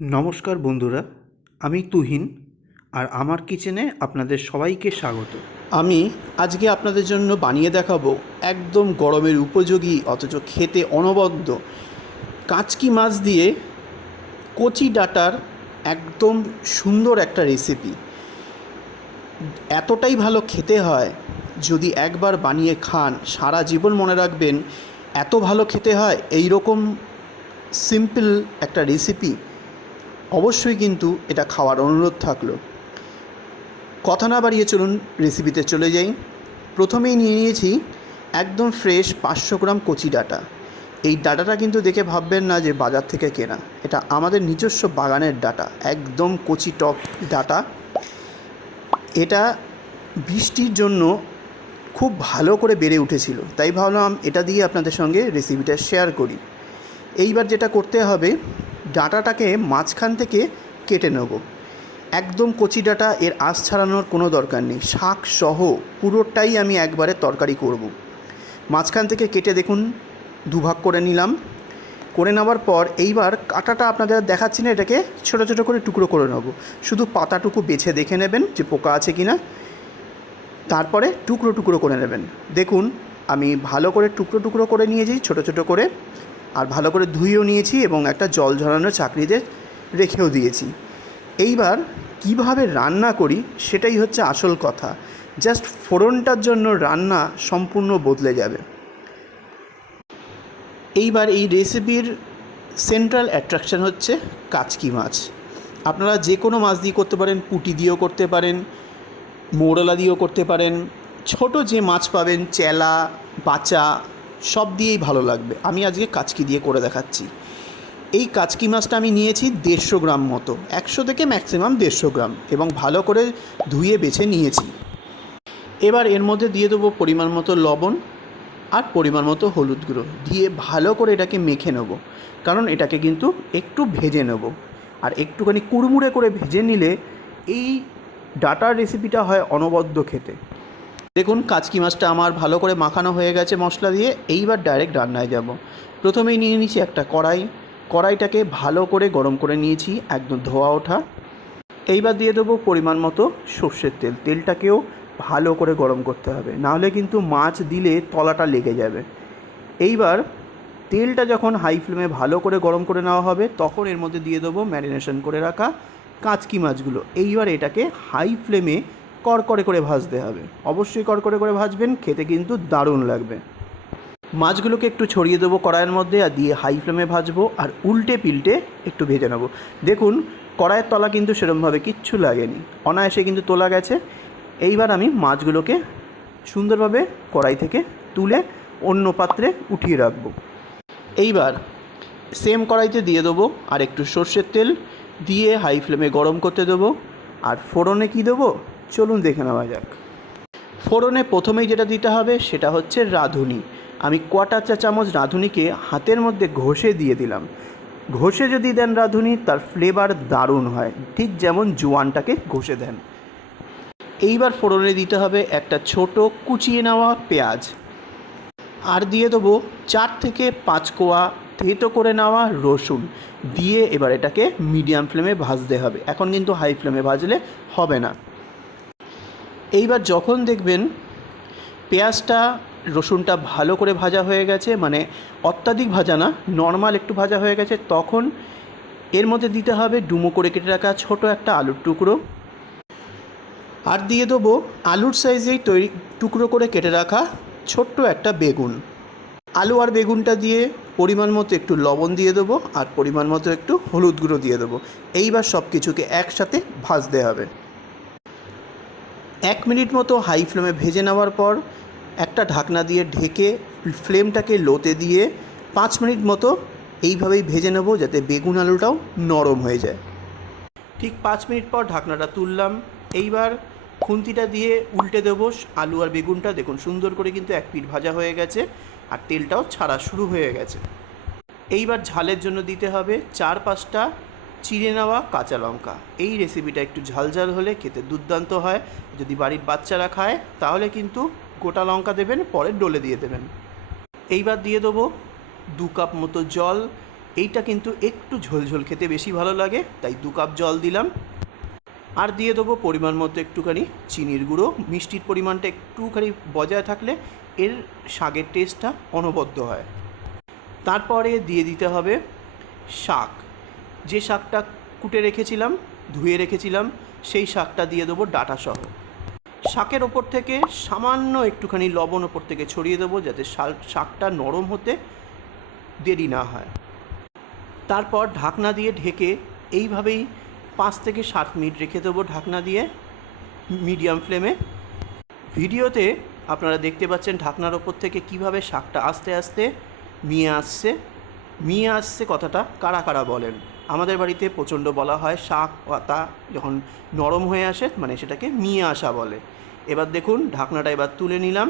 নমস্কার বন্ধুরা, আমি তুহিন আর আমার কিচেনে আপনাদের সবাইকে স্বাগত। আমি আজকে আপনাদের জন্য বানিয়ে দেখাবো একদম গরমের উপযোগী অথচ খেতে অনবদ্য কাঁচকি মাছ দিয়ে কচি ডাঁটার একদম সুন্দর একটা রেসিপি। এতটাই ভালো খেতে হয়, যদি একবার বানিয়ে খান সারা জীবন মনে রাখবেন এত ভালো খেতে হয়। এই রকম সিম্পল একটা রেসিপি অবশ্যই কিন্তু এটা খাওয়ার অনুরোধ থাকলো। কথা না বাড়িয়ে চলুন রেসিপিতে চলে যাই। প্রথমেই নিয়ে নিয়েছি একদম ফ্রেশ 500 গ্রাম কচি ডাঁটা। এই ডাঁটাটা কিন্তু দেখে ভাববেন না যে বাজার থেকে কেনা, এটা আমাদের নিজস্ব বাগানের ডাঁটা, একদম কচি টক ডাঁটা। এটা বৃষ্টির জন্য খুব ভালো করে বেড়ে উঠেছিল, তাই ভাবলাম এটা দিয়ে আপনাদের সঙ্গে রেসিপিটা শেয়ার করি। এইবার যেটা করতে হবে, ডাঁটাটাকে মাঝখান থেকে কেটে নেব। একদম কচি ডাঁটা, এর আঁশ ছাড়ানোর কোনো দরকার নেই, শাক সহ পুরোটাই আমি একবারে তরকারি করব। মাঝখান থেকে কেটে দেখুন দুভাগ করে নিলাম। করে নেওয়ার পর এইবার কাঁটাটা আপনাদের দেখাচ্ছি না, এটাকে ছোটো ছোটো করে টুকরো করে নেব। শুধু পাতাটুকু বেছে দেখে নেবেন যে পোকা আছে কি না, তারপরে টুকরো টুকরো করে নেবেন। দেখুন আমি ভালো করে টুকরো টুকরো করে নিয়েছি ছোটো ছোটো করে, আর ভালো করে ধুয়েও নিয়েছি এবং একটা জল ঝরানো চাকরিতে রেখেও দিয়েছি। এইবার কিভাবে রান্না করি সেটাই হচ্ছে আসল কথা। জাস্ট ফোড়নটার জন্য রান্না সম্পূর্ণ বদলে যাবে। এইবার এই রেসিপির সেন্ট্রাল অ্যাট্রাকশান হচ্ছে কাচকি মাছ। আপনারা যে কোনো মাছ দিয়ে করতে পারেন, পুঁটি দিয়েও করতে পারেন, মৌরলা দিয়েও করতে পারেন। ছোট যে মাছ পাবেন, চেলা, বাচা, সব দিয়েই ভালো লাগবে। আমি আজকে কাচকি দিয়ে করে দেখাচ্ছি। এই কাচকি মাছটা আমি নিয়েছি 150 গ্রাম মতো, 100 থেকে ম্যাক্সিমাম 150 গ্রাম, এবং ভালো করে ধুয়ে বেছে নিয়েছি। এবার এর মধ্যে দিয়ে দেবো পরিমাণ মতো লবণ আর পরিমাণ মতো হলুদ গুঁড়ো দিয়ে ভালো করে এটাকে মেখে নেব, কারণ এটাকে কিন্তু একটু ভেজে নেব। আর একটুখানি কুড়মুড়ে করে ভেজে নিলে এই ডাটার রেসিপিটা হয় অনবদ্য খেতে। দেখুন কাচকি মাছটা আমার ভালো করে মাখানো হয়ে গেছে মশলা দিয়ে। এইবার ডাইরেক্ট রান্নায় যাব। প্রথমেই নিয়ে নিয়েছি একটা কড়াইটাকে ভালো করে গরম করে নিয়েছি, একদম ধোয়া ওঠা। এইবার দিয়ে দেবো পরিমাণ মতো সর্ষের তেল। তেলটাকেও ভালো করে গরম করতে হবে, নাহলে কিন্তু মাছ দিলে তলাটা লেগে যাবে। এইবার তেলটা যখন হাই ফ্লেমে ভালো করে গরম করে নেওয়া হবে, তখন এর মধ্যে দিয়ে দেবো ম্যারিনেশন করে রাখা কাচকি মাছগুলো। এইবার এটাকে হাই ফ্লেমে কড়কড়ে করে ভাজতে হবে। অবশ্যই কড়কড়ে করে ভাজবেন, খেতে কিন্তু দারুণ লাগবে। মাছগুলোকে একটু ছড়িয়ে দেবো কড়াইয়ের মধ্যে আর দিয়ে হাই ফ্লেমে ভাজবো, আর উল্টে পিল্টে একটু ভেজে নেবো। দেখুন কড়াইয়ের তলা কিন্তু সেরকমভাবে কিচ্ছু লাগেনি, অনায়াসে কিন্তু তোলা গেছে। এইবার আমি মাছগুলোকে সুন্দরভাবে কড়াই থেকে তুলে অন্য পাত্রে উঠিয়ে রাখবো। এইবার সেম কড়াইতে দিয়ে দেবো আর একটু সর্ষের তেল দিয়ে হাই ফ্লেমে গরম করতে দেবো। আর ফোড়নে কী দেবো চলুন দেখে নেওয়া যাক। ফোড়নে প্রথমেই যেটা দিতে হবে সেটা হচ্ছে রাঁধুনি। আমি কোয়াটার চা চামচ রাঁধুনিকে হাতের মধ্যে ঘষে দিয়ে দিলাম। ঘষে যদি দেন রাঁধুনি, তার ফ্লেভার দারুণ হয়, ঠিক যেমন জোয়ানটাকে ঘষে দেন। এইবার ফোড়নে দিতে হবে একটা ছোট কুচিয়ে নেওয়া পেঁয়াজ, আর দিয়ে দেবো 4 থেকে 5 কোয়া থেঁতো করে নেওয়া রসুন দিয়ে এবার এটাকে মিডিয়াম ফ্লেমে ভাজতে হবে। এখন কিন্তু হাই ফ্লেমে ভাজলে হবে না। এইবার যখন দেখবেন পেঁয়াজটা রসুনটা ভালো করে ভাজা হয়ে গেছে, মানে অত্যাধিক ভাজা না, নর্মাল একটু ভাজা হয়ে গেছে, তখন এর মধ্যে দিতে হবে ডুমো করে কেটে রাখা ছোট একটা আলুর টুকরো, আর দিয়ে দেবো আলুর সাইজেই টুকরো করে কেটে রাখা ছোট্ট একটা বেগুন। আলু আর বেগুনটা দিয়ে পরিমাণ মতো একটু লবণ দিয়ে দেবো আর পরিমাণ মতো একটু হলুদ গুঁড়ো দিয়ে দেবো। এইবার সব কিছুকে একসাথে ভাজতে হবে। 1 মিনিট মতো হাই ফ্লেমে ভেজে নেওয়ার পর একটা ঢাকনা দিয়ে ঢেকে ফ্লেমটাকে লোতে দিয়ে 5 মিনিট মতো এইভাবেই ভেজে নেব, যাতে বেগুন আলুটাও নরম হয়ে যায়। ঠিক 5 মিনিট পর ঢাকনাটা তুললাম। এইবার খুন্তিটা দিয়ে উল্টে দেবো আলু আর বেগুনটা। দেখুন সুন্দর করে কিন্তু এক পিঠ ভাজা হয়ে গেছে আর তেলটাও ছাড়া শুরু হয়ে গেছে। এইবার ঝালের জন্য দিতে হবে 4-5টা চিড়ে নেওয়া কাঁচা লঙ্কা। এই রেসিপিটা একটু ঝালঝাল হলে খেতে দুর্দান্ত হয়। যদি বাড়ির বাচ্চারা খায় তাহলে কিন্তু গোটা লঙ্কা দেবেন, পরে ডলে দিয়ে দেবেন। এইবার দিয়ে দেবো 2 কাপ মতো জল। এইটা কিন্তু একটু ঝোলঝোল খেতে বেশি ভালো লাগে, তাই 2 কাপ জল দিলাম। আর দিয়ে দেবো পরিমাণ মতো একটুখানি চিনির গুঁড়ো। মিষ্টির পরিমাণটা একটুখানি বজায় থাকলে এর শাকের টেস্টটা অনবদ্য হয়। তারপরে দিয়ে দিতে হবে শাক। যে শাকটা কুটে রেখেছিলাম, ধুয়ে রেখেছিলাম, সেই শাকটা দিয়ে দেবো ডাঁটাসহ। শাকের ওপর থেকে সামান্য একটুখানি লবণ ওপর থেকে ছড়িয়ে দেবো, যাতে শাকটা নরম হতে দেরি না হয়। তারপর ঢাকনা দিয়ে ঢেকে এইভাবেই 5 থেকে 7 মিনিট রেখে দেবো ঢাকনা দিয়ে মিডিয়াম ফ্লেমে। ভিডিওতে আপনারা দেখতে পাচ্ছেন ঢাকনার ওপর থেকে কিভাবে শাকটা আস্তে আস্তে মিয়ে আসছে কথাটা কারা কারা বলেন। আমাদের বাড়িতে প্রচণ্ড বলা হয়, শাক পাতা যখন নরম হয়ে আসে মানে সেটাকে মিয়ে আসা বলে। এবার দেখুন ঢাকনাটা এবার তুলে নিলাম।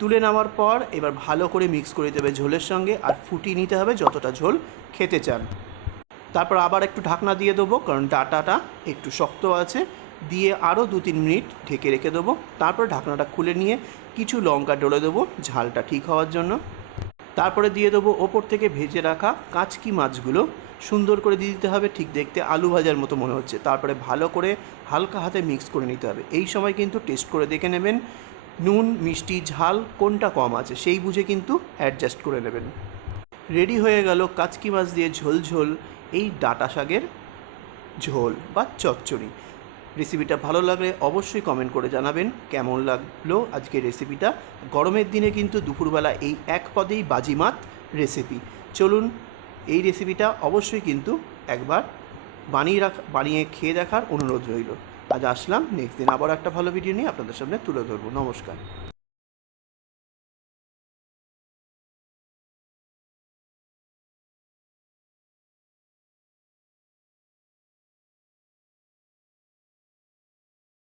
তুলে নেওয়ার পর এবার ভালো করে মিক্স করে দেবে ঝোলের সঙ্গে, আর ফুটিয়ে নিতে হবে যতটা ঝোল খেতে চান। তারপর আবার একটু ঢাকনা দিয়ে দেবো, কারণ ডাঁটাটা একটু শক্ত আছে। দিয়ে আরও 2-3 মিনিট ঢেকে রেখে দেবো। তারপর ঢাকনাটা খুলে নিয়ে কিছু লঙ্কা ডলে দেবো ঝালটা ঠিক হওয়ার জন্য। তারপরে দিয়ে দেবো ওপর থেকে ভেজে রাখা কাচকি মাছগুলো। সুন্দর করে দিয়ে দিতে হবে, ঠিক দেখতে আলু ভাজার মতো মনে হচ্ছে। তারপরে ভালো করে হালকা হাতে মিক্স করে নিতে হবে। এই সময় কিন্তু টেস্ট করে দেখে নেবেন নুন, মিষ্টি, ঝাল কোনটা কম আছে, সেই বুঝে কিন্তু অ্যাডজাস্ট করে নেবেন। রেডি হয়ে গেল কাচকি মাছ দিয়ে ঝোল ঝোল এই ডাঁটা শাকের ঝোল বা চচ্চড়ি। রেসিপিটা ভালো লাগলে অবশ্যই কমেন্ট করে জানাবেন কেমন লাগলো আজকের রেসিপিটা। গরমের দিনে কিন্তু দুপুরবেলা এই এক পদেই বাজিমাত রেসিপি। চলুন এই রেসিপিটা অবশ্যই কিন্তু একবার বানিয়ে খেয়ে দেখার অনুরোধ রইল। আজ আসলাম, নেক্সট দিন আবার একটা ভালো ভিডিও নিয়ে আপনাদের সামনে তুলে ধরবো। নমস্কার।